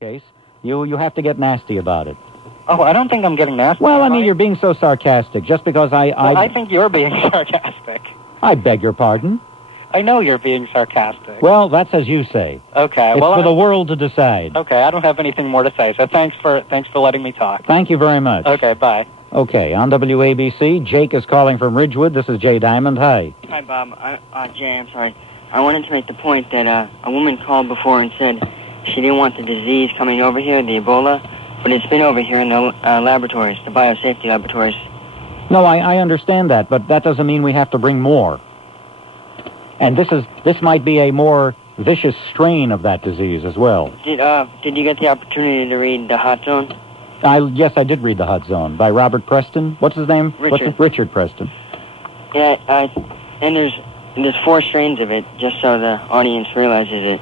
case, you have to get nasty about it. Oh, I don't think I'm getting nasty. Well, I mean, you're being so sarcastic just because I think you're being sarcastic. I beg your pardon? I know you're being sarcastic. Well, that's as you say. Okay. It's for the world to decide. Okay, I don't have anything more to say, so thanks for letting me talk. Thank you very much. Okay, bye. Okay, on WABC, Jake is calling from Ridgewood. This is Jay Diamond. Hi. Hi, Bob. Jay, I'm sorry. I wanted to make the point that a woman called before and said she didn't want the disease coming over here, the Ebola, but it's been over here in the laboratories, the biosafety laboratories. No, I understand that, but that doesn't mean we have to bring more. And this might be a more vicious strain of that disease as well. Did you get the opportunity to read The Hot Zone? Yes, I did read The Hot Zone by Robert Preston. What's his name? Richard. Richard Preston. Yeah, and there's 4 strains of it, just so the audience realizes it.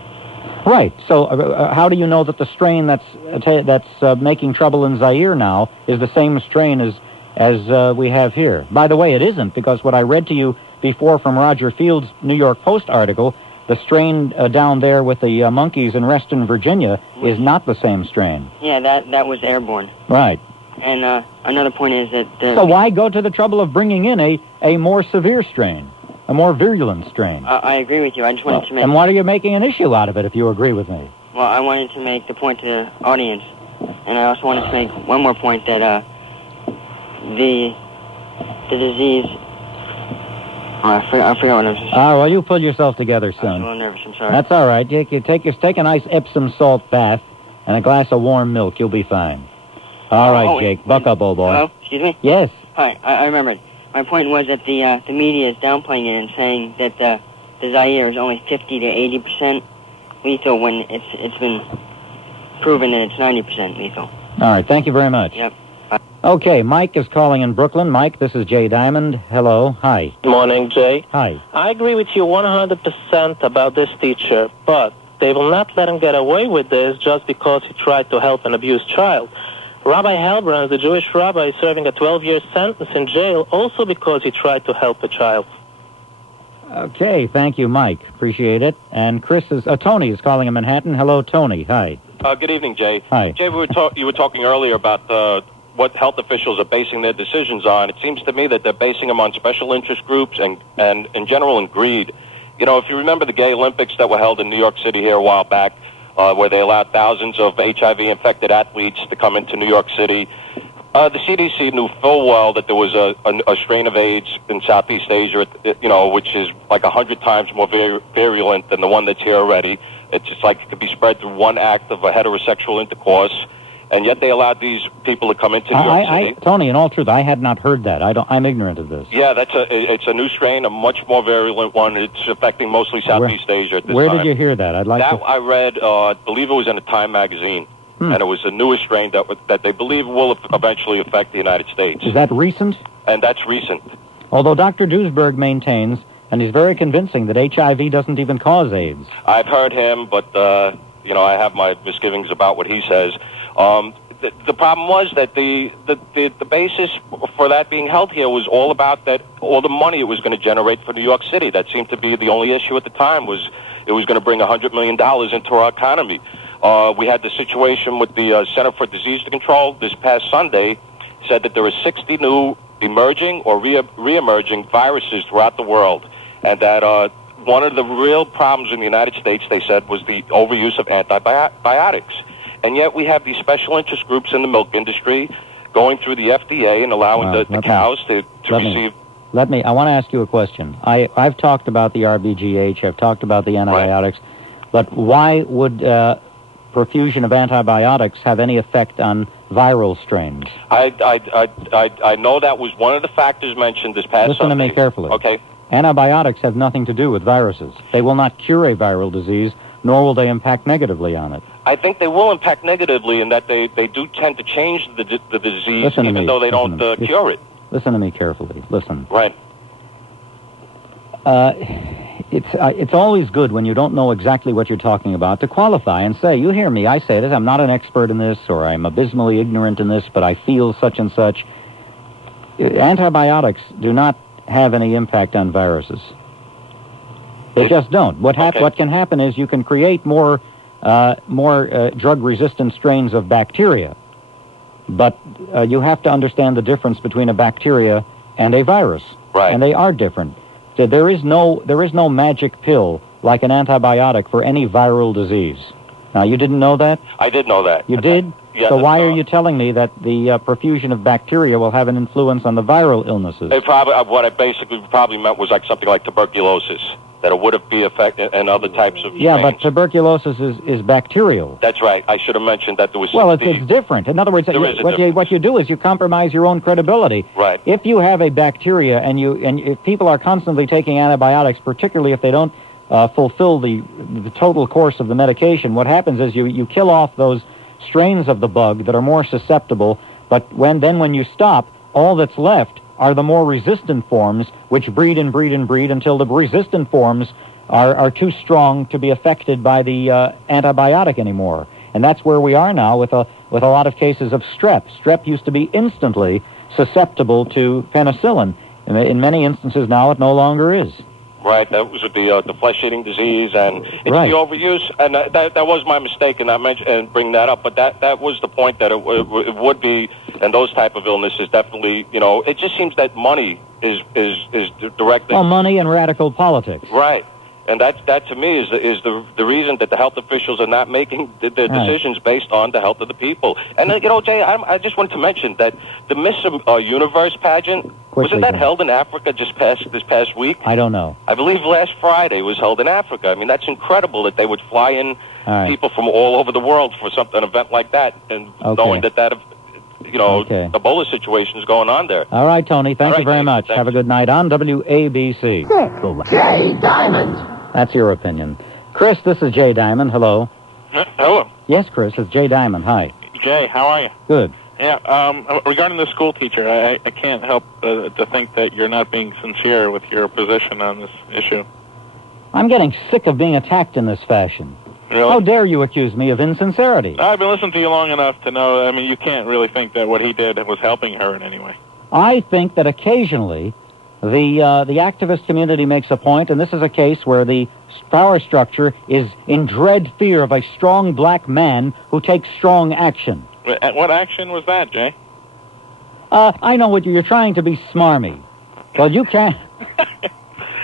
Right. So how do you know that the strain that's making trouble in Zaire now is the same strain as we have here? By the way, it isn't, because what I read to you before from Roger Field's New York Post article, the strain down there with the monkeys in Reston, Virginia, is not the same strain. Yeah, that was airborne. Right. And another point is that... So why go to the trouble of bringing in a more severe strain, a more virulent strain? I agree with you. I just wanted to make... And why are you making an issue out of it if you agree with me? Well, I wanted to make the point to the audience, and I also wanted to make one more point that the disease... I forgot what I was saying. Well, you pull yourself together, son. I was a little nervous, I'm sorry. That's all right. Take a nice Epsom salt bath and a glass of warm milk. You'll be fine. All right, Jake. Buck up, old boy. Hello? Excuse me? Yes. Hi, I remembered. My point was that the media is downplaying it and saying that the Zaire is only 50 to 80% lethal when it's been proven that it's 90% lethal. All right. Thank you very much. Yep. Okay, Mike is calling in Brooklyn. Mike, this is Jay Diamond. Hello. Hi. Good morning, Jay. Hi. I agree with you 100% about this teacher, but they will not let him get away with this just because he tried to help an abused child. Rabbi Halbrand, the Jewish rabbi, is serving a 12-year sentence in jail also because he tried to help a child. Okay, thank you, Mike. Appreciate it. And Tony is calling in Manhattan. Hello, Tony. Hi. Good evening, Jay. Hi. Jay, you were talking earlier about what health officials are basing their decisions on. It seems to me that they're basing them on special interest groups and in general, in greed. You know, if you remember the gay Olympics that were held in New York City here a while back, where they allowed thousands of HIV-infected athletes to come into New York City, the CDC knew full well that there was a strain of AIDS in Southeast Asia, which is like 100 times more virulent than the one that's here already. It's just like it could be spread through one act of a heterosexual intercourse. And yet they allowed these people to come into New York City. Tony, in all truth, I had not heard that. I'm ignorant of this. Yeah, it's a new strain, a much more virulent one. It's affecting mostly Southeast Asia at this time. Where did you hear that? I read, I believe it was in a Time magazine, and it was the newest strain that they believe will eventually affect the United States. Is that recent? And that's recent. Although Dr. Duesberg maintains, and he's very convincing, that HIV doesn't even cause AIDS. I've heard him, but I have my misgivings about what he says. The problem was that the basis for that being held here was all about all the money it was going to generate for New York City. That seemed to be the only issue at the time, was it was going to bring $100 million into our economy. We had the situation with the Center for Disease Control this past Sunday, said that there are 60 new emerging or re-emerging viruses throughout the world, and that one of the real problems in the United States, they said, was the overuse of antibiotics. And yet we have these special interest groups in the milk industry going through the FDA and allowing the cows to receive... I want to ask you a question. I've talked about the RBGH, I've talked about the antibiotics, but why would profusion of antibiotics have any effect on viral strains? I know that was one of the factors mentioned this past Listen Sunday. to me carefully. Okay. Antibiotics have nothing to do with viruses. They will not cure a viral disease, nor will they impact negatively on it. I think they will impact negatively in that they do tend to change the disease, even though they don't cure it. Listen to me carefully. Listen. Right. It's always good when you don't know exactly what you're talking about to qualify and say, you hear me, I say this, I'm not an expert in this, or I'm abysmally ignorant in this, but I feel such and such. Antibiotics do not have any impact on viruses. They just don't. What can happen is you can create more drug-resistant strains of bacteria. But you have to understand the difference between a bacteria and a virus. Right. And they are different. So there is no magic pill like an antibiotic for any viral disease. Now, you didn't know that? I did know that. You did? Yeah, so why are you telling me that the profusion of bacteria will have an influence on the viral illnesses? What I basically probably meant was like something like tuberculosis, that it would be affected, and other types of Yeah, strains. but tuberculosis is bacterial. That's right. I should have mentioned that there was... Well, it's different. In other words, what you do is you compromise your own credibility. Right. If you have a bacteria and if people are constantly taking antibiotics, particularly if they don't fulfill the total course of the medication, what happens is you kill off those strains of the bug that are more susceptible, but when you stop, all that's left are the more resistant forms, which breed and breed and breed until the resistant forms are too strong to be affected by the antibiotic anymore. And that's where we are now with a lot of cases of strep. Strep used to be instantly susceptible to penicillin. In many instances now it no longer is. Right, that was the flesh-eating disease, and it's the overuse, and that was my mistake, and I mentioned and bring that up. But that was the point, that it would be, and those type of illnesses definitely, it just seems that money is directly. Well, money and radical politics. Right. And that to me is the reason that the health officials are not making their decisions based on the health of the people. And Jay, I just wanted to mention that the Miss Universe pageant, wasn't that held in Africa this past week? I don't know. I believe last Friday was held in Africa. I mean, that's incredible that they would fly in people from all over the world for an event like that, and knowing that Ebola situation is going on there. All right, Tony. Thank you very much. Thanks. Have a good night on WABC. Jay Diamond. That's your opinion. Chris, this is Jay Diamond. Hello. Hello. Yes, Chris, it's Jay Diamond. Hi. Jay, how are you? Good. Yeah, regarding the school teacher, I can't help to think that you're not being sincere with your position on this issue. I'm getting sick of being attacked in this fashion. Really? How dare you accuse me of insincerity? I've been listening to you long enough to know, you can't really think that what he did was helping her in any way. I think that occasionally the activist community makes a point, and this is a case where the power structure is in dread fear of a strong black man who takes strong action. What action was that, Jay? I know what you're trying to be smarmy. Well, you can't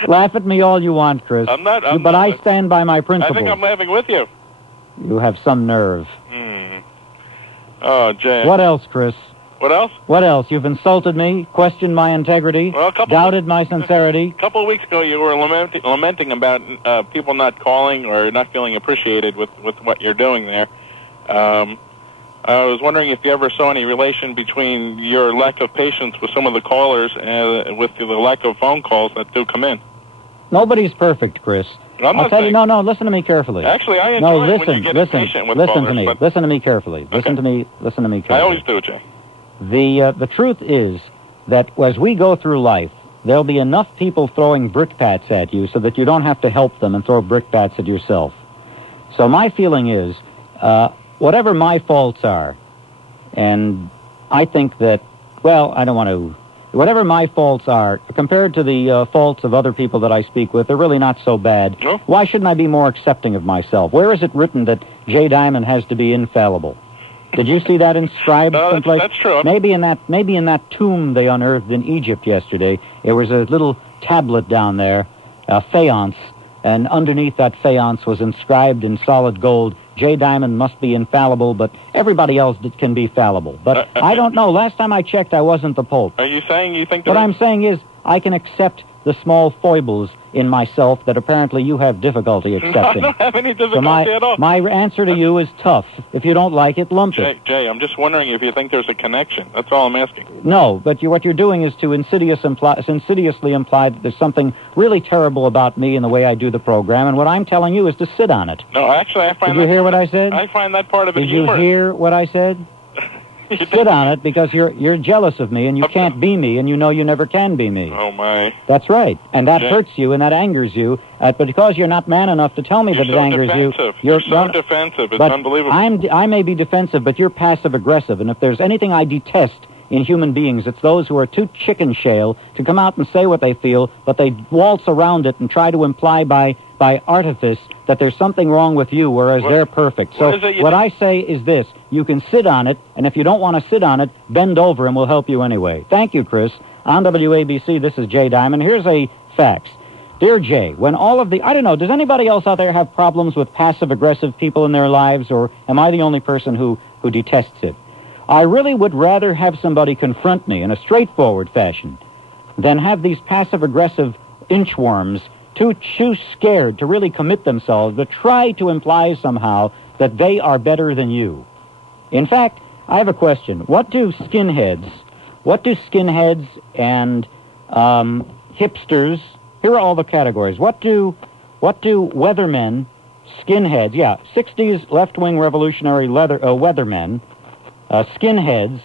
laugh at me all you want, Chris. But I stand by my principles. I think I'm laughing with you. You have some nerve. Oh, Jay. What else, Chris? What else? What else? You've insulted me, questioned my integrity, doubted my sincerity. A couple of weeks ago, you were lamenting about people not calling or not feeling appreciated with what you're doing there. I was wondering if you ever saw any relation between your lack of patience with some of the callers and with the lack of phone calls that do come in. Nobody's perfect, Chris. I'll tell you. No, listen to me carefully. Actually, I enjoy it when you get impatient with callers. Listen to me. Listen to me carefully. Okay. Listen to me carefully. I always do, Jay. The truth is that as we go through life, there'll be enough people throwing brickbats at you so that you don't have to help them and throw brickbats at yourself. So my feeling is, whatever my faults are, and I think that, whatever my faults are, compared to the faults of other people that I speak with, they're really not so bad. No? Why shouldn't I be more accepting of myself? Where is it written that Jay Diamond has to be infallible? Did you see that inscribed someplace? That's true. Maybe in that tomb they unearthed in Egypt yesterday, there was a little tablet down there, a faience, and underneath that faience was inscribed in solid gold, Jay Diamond must be infallible, but everybody else can be fallible. But I don't know. Last time I checked, I wasn't the Pope. Are you saying you think that... What I'm saying is I can accept the small foibles in myself that apparently you have difficulty accepting. I don't have any difficulty at all. My answer to you is tough. If you don't like it, lump it. Jay, I'm just wondering if you think there's a connection. That's all I'm asking. No, but what you're doing is to insidiously imply that there's something really terrible about me and the way I do the program, and what I'm telling you is to sit on it. No, actually, I find Did you hear what I said? I find that part of it Did you hear what I said? Sit on it because you're jealous of me and you can't be me and you know you never can be me. Oh, my. That's right. And that hurts you and that angers you. But because you're not man enough to tell me that it angers you... You're so defensive. It's unbelievable. I may be defensive, but you're passive-aggressive. And if there's anything I detest in human beings. It's those who are too chicken shale to come out and say what they feel, but they waltz around it and try to imply by artifice that there's something wrong with you, whereas they're perfect. So what I say is this: you can sit on it, and if you don't want to sit on it, bend over and we'll help you anyway. Thank you, Chris. On WABC, this is Jay Diamond. Here's a fax. Dear Jay, when all of the... I don't know, does anybody else out there have problems with passive-aggressive people in their lives, or am I the only person who detests it? I really would rather have somebody confront me in a straightforward fashion than have these passive-aggressive inchworms too scared to really commit themselves, but try to imply somehow that they are better than you. In fact, I have a question. What do skinheads and hipsters... Here are all the categories. What do weathermen, skinheads, 60s left-wing revolutionary weathermen, skinheads,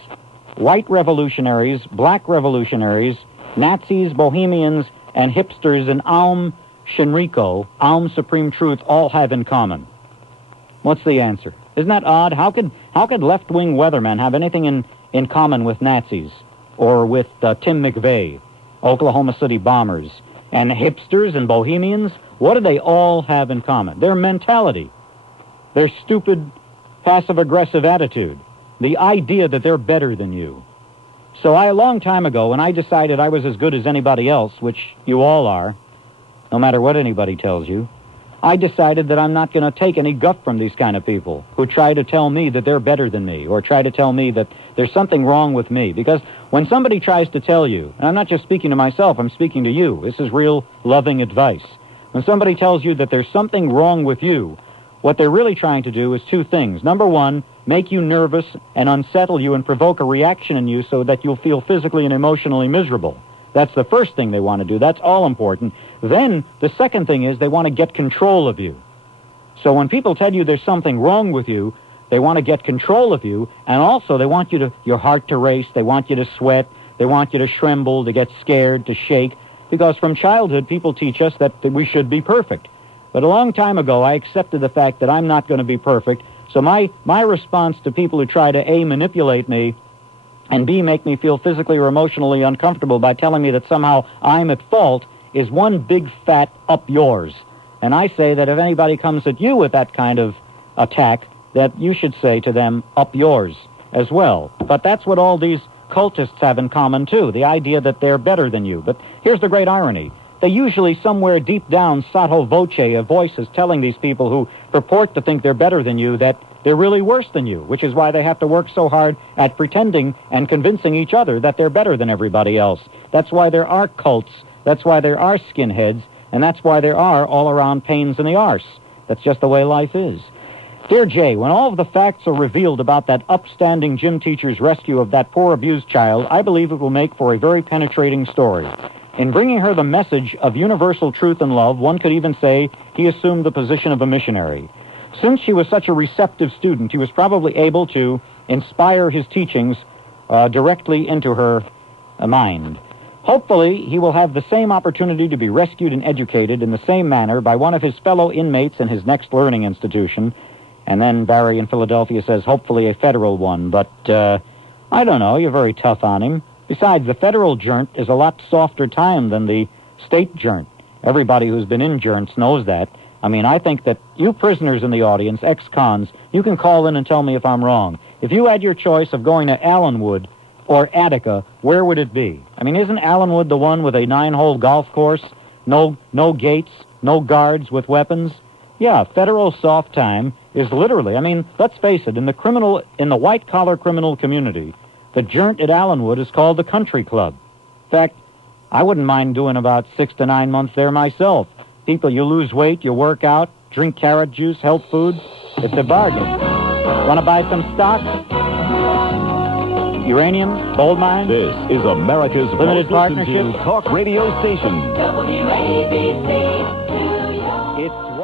white revolutionaries, black revolutionaries, Nazis, bohemians, and hipsters in Aum Shinriko, Aum Supreme Truth, all have in common? What's the answer? Isn't that odd? How could left-wing weathermen have anything in common with Nazis or with Tim McVeigh, Oklahoma City bombers? And hipsters and bohemians, what do they all have in common? Their mentality, their stupid, passive-aggressive attitude, the idea that they're better than you. So a long time ago, when I decided I was as good as anybody else, which you all are, no matter what anybody tells you, I decided that I'm not going to take any guff from these kind of people who try to tell me that they're better than me or try to tell me that there's something wrong with me. Because when somebody tries to tell you, and I'm not just speaking to myself, I'm speaking to you. This is real loving advice. When somebody tells you that there's something wrong with you, what they're really trying to do is two things. Number one, make you nervous and unsettle you and provoke a reaction in you so that you'll feel physically and emotionally miserable. That's the first thing they want to do. That's all important. Then the second thing is they want to get control of you. So when people tell you there's something wrong with you, they want to get control of you, and also they want your heart to race, they want you to sweat, they want you to tremble, to get scared, to shake, because from childhood people teach us that we should be perfect. But a long time ago I accepted the fact that I'm not going to be perfect, so my response to people who try to A, manipulate me, and B, make me feel physically or emotionally uncomfortable by telling me that somehow I'm at fault is one big fat up yours. And I say that if anybody comes at you with that kind of attack, that you should say to them, up yours as well. But that's what all these cultists have in common, too, the idea that they're better than you. But here's the great irony. They usually, somewhere deep down, sotto voce, a voice is telling these people who purport to think they're better than you that they're really worse than you, which is why they have to work so hard at pretending and convincing each other that they're better than everybody else. That's why there are cults. That's why there are skinheads. And that's why there are all-around pains in the arse. That's just the way life is. Dear Jay, when all of the facts are revealed about that upstanding gym teacher's rescue of that poor abused child, I believe it will make for a very penetrating story. In bringing her the message of universal truth and love, one could even say he assumed the position of a missionary. Since she was such a receptive student, he was probably able to inspire his teachings directly into her mind. Hopefully, he will have the same opportunity to be rescued and educated in the same manner by one of his fellow inmates in his next learning institution. And then Barry in Philadelphia says, hopefully a federal one. But, I don't know, you're very tough on him. Besides, the federal joint is a lot softer time than the state joint. Everybody who's been in joints knows that. I mean, I think that you prisoners in the audience, ex-cons, you can call in and tell me if I'm wrong. If you had your choice of going to Allenwood or Attica, where would it be? I mean, isn't Allenwood the one with a 9-hole golf course? No gates, no guards with weapons? Yeah, federal soft time is literally, I mean, let's face it, in the white-collar criminal community, the joint at Allenwood is called the Country Club. In fact, I wouldn't mind doing about 6 to 9 months there myself. People, you lose weight, you work out, drink carrot juice, health food. It's a bargain. Want to buy some stock? Uranium? Gold mine? This is America's Limited most listened partnership? to talk radio station. WABC, New York. It's